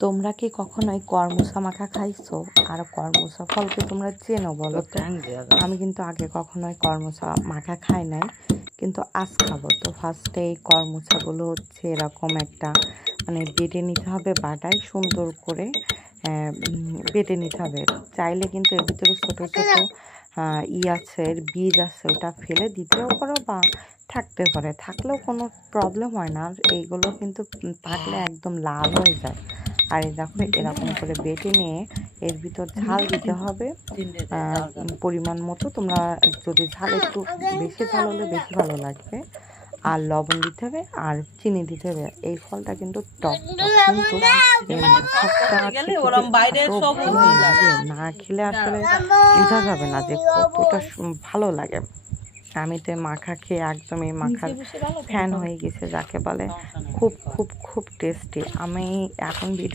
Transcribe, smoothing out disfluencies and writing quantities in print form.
তোমরা কি কখনোই কর্মসা মাখা খাইছো? আর কর্মসা ফলকে তোমরা চেনো বলো তো? আমি কিন্তু আগে কখনোই কর্মসা মাখা খাই নাই, কিন্তু আজ খাবো। তো ফার্স্টে এই কর্মসাগুলো হচ্ছে এরকম একটা মানে বেটে নিতে হবে, বাটায় সুন্দর করে বেটে নিতে হবে। চাইলে কিন্তু এর ভিতরে ছোটো ছোটো আছে, এর বীজ আছে, ওটা ফেলে দিতেও পারো বা থাকতে পারে, থাকলেও কোনো প্রবলেম হয় না। আর এইগুলো কিন্তু পাকলে একদম লাল হয়ে যায়। আর এই দেখো এরকম করে বেটে নিয়ে এর ভিতর ঝাল দিতে হবে পরিমাণ মতো। তোমরা যদি ঝাল একটু বেশি ঝাল হলে বেশি ভালো লাগবে। আর লবণ দিতে হবে আর চিনি দিতে হবে। এই ফলটা কিন্তু টক কিন্তু এই মাখাটা খেতে এত ভালো লাগে, না খেলে আসলে বোঝা যাবে না যে কতটা ভালো লাগে। আমি তো মাখা খেয়ে একদম এই মাখার ফ্যান হয়ে গেছে যাকে বলে। খুব খুব খুব টেস্টি। আমি এখন